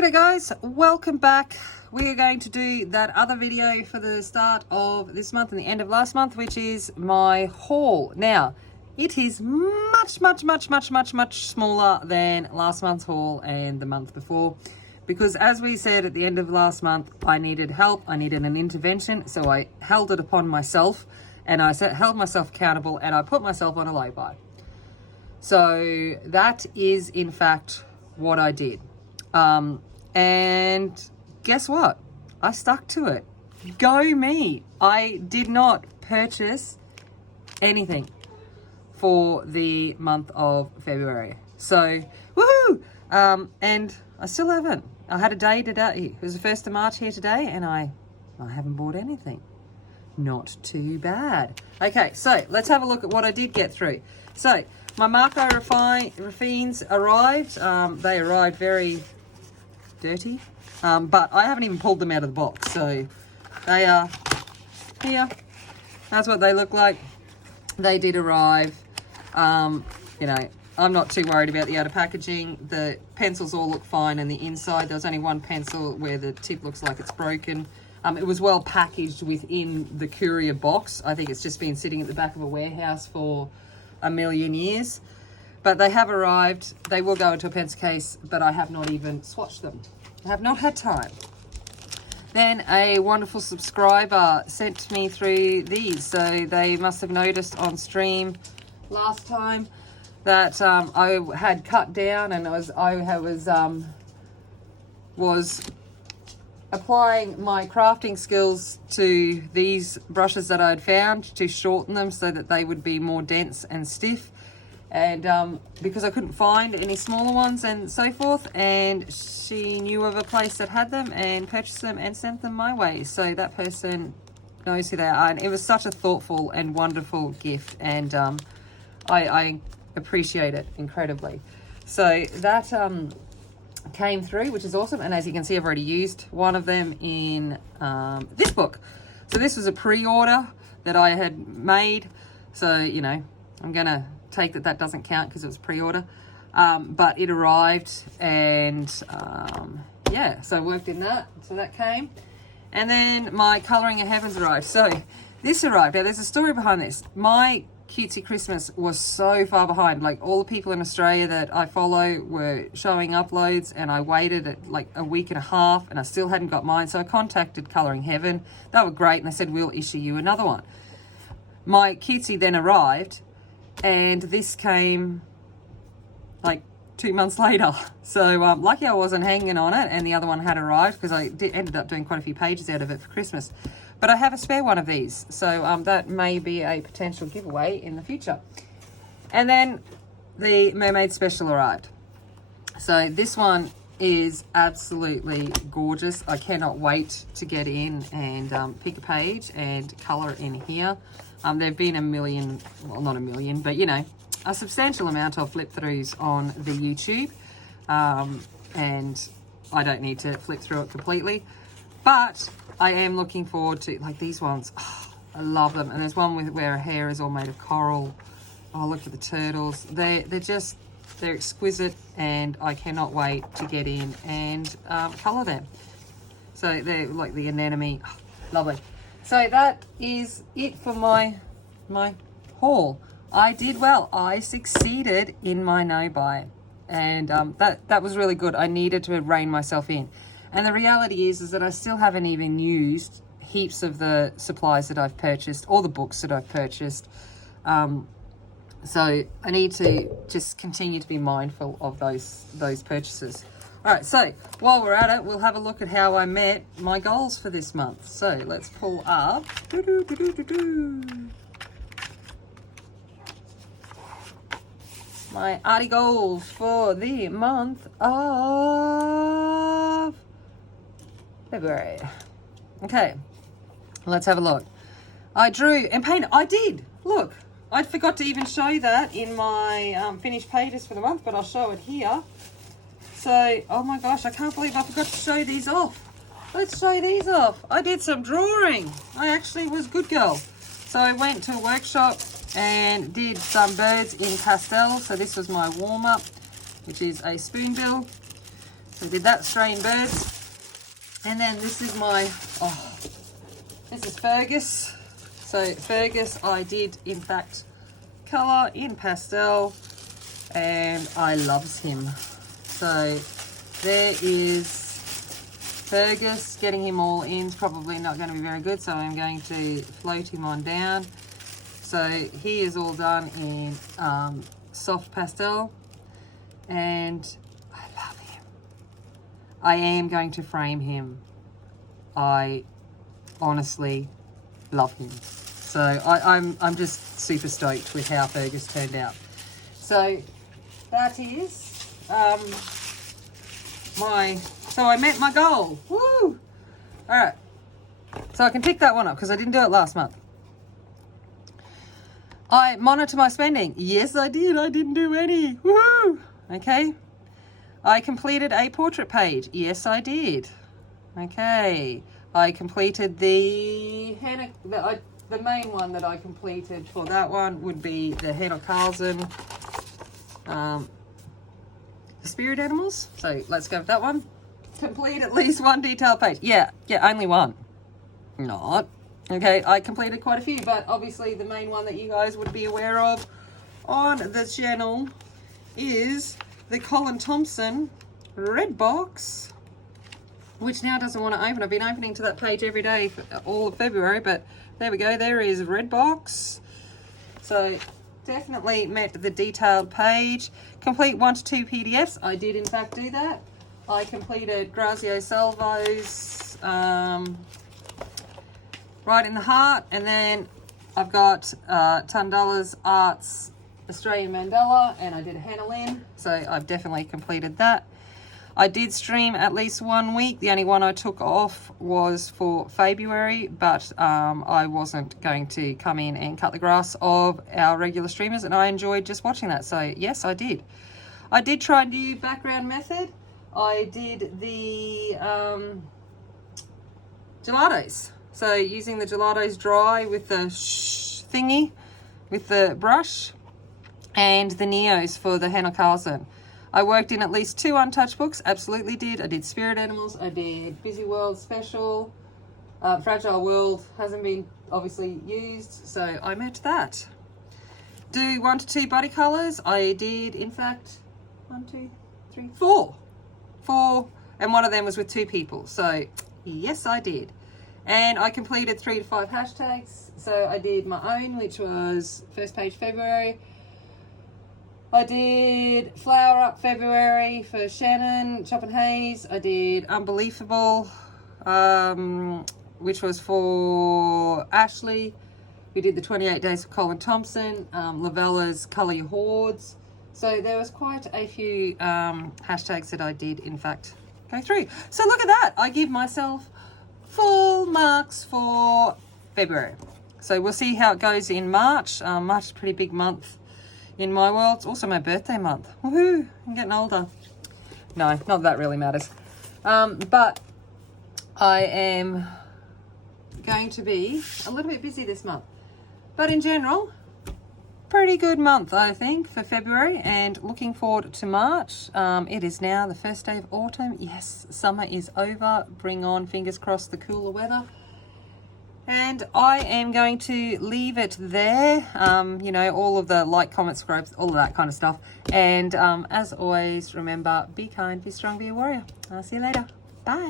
Hey guys, welcome back. We are going to do that other video for the start of this month and the end of last month, which is my haul. Now, it is much smaller than last month's haul and the month before, because as we said at the end of last month, I needed help, I needed an intervention, so I held it upon myself and I held myself accountable and I put myself on a lay-by. So that is in fact what I did. And guess what? I stuck to it. Go me. I did not purchase anything for the month of February. So, woohoo! And I still haven't. I had a day today. It was the 1st of March here today, and I haven't bought anything. Not too bad. Okay, so let's have a look at what I did get through. So, my Marco Raffines arrived. They arrived very dirty, but I haven't even pulled them out of the box, so they are here. That's what they look like. They did arrive. You know, I'm not too worried about the outer packaging. The pencils all look fine, and the inside, there's only one pencil where the tip looks like it's broken. It was well packaged within the courier box. I think it's just been sitting at the back of a warehouse for a million years. But they have arrived. They will go into a pencil case, but I have not even swatched them. I have not had time. Then a wonderful subscriber sent me through these. So they must have noticed on stream last time that I had cut down and I was applying my crafting skills to these brushes that I'd found to shorten them so that they would be more dense and stiff. And because I couldn't find any smaller ones and so forth, and she knew of a place that had them and purchased them and sent them my way. So that person knows who they are, and it was such a thoughtful and wonderful gift, and I appreciate it incredibly. So that came through, which is awesome. And as you can see, I've already used one of them in this book. So this was a pre-order that I had made. So, you know, I'm gonna take that doesn't count because it was pre-order, but it arrived, and yeah, so I worked in that. So that came, and then my Colouring of Heavens arrived. So this arrived. Now there's a story behind this. My Cutesy Christmas was so far behind. Like, all the people in Australia that I follow were showing uploads, and I waited at like a week and a half and I still hadn't got mine. So I contacted Colouring Heaven. They were great, and they said, we'll issue you another one. My Cutesy then arrived, and this came like 2 months later. So lucky I wasn't hanging on it, and the other one had arrived, because I ended up doing quite a few pages out of it for Christmas. But I have a spare one of these, so that may be a potential giveaway in the future. And then the Mermaid Special arrived. So this one is absolutely gorgeous. I cannot wait to get in and pick a page and colour in here. There've been a million, well, not a million, but you know, a substantial amount of flip throughs on the YouTube, and I don't need to flip through it completely, but I am looking forward to, like, these ones. Oh, I love them. And there's one where her hair is all made of coral. Oh, look at the turtles. They're exquisite, and I cannot wait to get in and colour them. So they're like the anemone. Oh, lovely. So that is it for my haul. I did well. I succeeded in my no-buy, and that was really good. I needed to rein myself in. And the reality is that I still haven't even used heaps of the supplies that I've purchased, or the books that I've purchased. So I need to just continue to be mindful of those purchases. All right, so while we're at it, we'll have a look at how I met my goals for this month. So let's pull up. My arty goals for the month of February. Okay, let's have a look. I drew and painted. I did. Look, I forgot to even show that in my finished pages for the month, but I'll show it here. So, oh my gosh, I can't believe I forgot to show these off. Let's show these off. I did some drawing. I actually was a good girl. So I went to a workshop and did some birds in pastel. So this was my warm-up, which is a spoonbill. So I did that, Australian Birds. And then this is my, this is Fergus. So Fergus, I did in fact colour in pastel, and I loves him. So there is Fergus. Getting him all in is probably not going to be very good, so I'm going to float him on down. So he is all done in soft pastel, and I love him. I am going to frame him. I honestly love him. So I'm just super stoked with how Fergus turned out. So that is so I met my goal. Woo! All right. So I can pick that one up because I didn't do it last month. I monitor my spending. Yes, I did. I didn't do any. Woohoo! Okay. I completed a portrait page. Yes, I did. Okay. I completed the henna. The main one that I completed for that one would be the Henna Carlsen spirit animals. So let's go with that one. Complete at least one detail page. Yeah, only one. Not. Okay, I completed quite a few, but obviously the main one that you guys would be aware of on the channel is the Colin Thompson red box, which now doesn't want to open. I've been opening to that page every day for all of February, but there we go. There is red box. So definitely met the detailed page. Complete 1 to 2 PDFs. I did in fact do that. I completed Grazio Salvo's Right in the Heart, and then I've got Tundala's Arts Australian Mandela, and I did a Hannah Lynn, so I've definitely completed that. I did stream at least 1 week. The only one I took off was for February, but I wasn't going to come in and cut the grass of our regular streamers, and I enjoyed just watching that. So yes, I did. I did try a new background method. I did the gelatos. So using the gelatos dry with the thingy, with the brush, and the Neos for the Henna Carlsen. I worked in at least 2 untouched books, absolutely did. I did Spirit Animals, I did Busy World Special, Fragile World hasn't been obviously used, so I met that. Do 1 to 2 body colours, I did in fact 1, 2, 3, 4. 4, and one of them was with 2 people, so yes I did. And I completed 3 to 5 hashtags, so I did my own, which was first page February. I did Flower Up February for Shannon, Chop and Haze. I did Unbelievable, which was for Ashley. We did the 28 Days of Colin Thompson, Lavella's Colour Your Hordes. So there was quite a few hashtags that I did, in fact, go through. So look at that. I give myself full marks for February. So we'll see how it goes in March. March is a pretty big month in my world. It's also my birthday month. Woohoo! I'm getting older. No, not that really matters. But I am going to be a little bit busy this month. But in general, pretty good month, I think, for February, and looking forward to March. It is now the first day of autumn. Yes, summer is over. Bring on, fingers crossed, the cooler weather. And I am going to leave it there. You know, all of the like, comment, subscribe, all of that kind of stuff. And as always, remember, be kind, be strong, be a warrior. I'll see you later. Bye.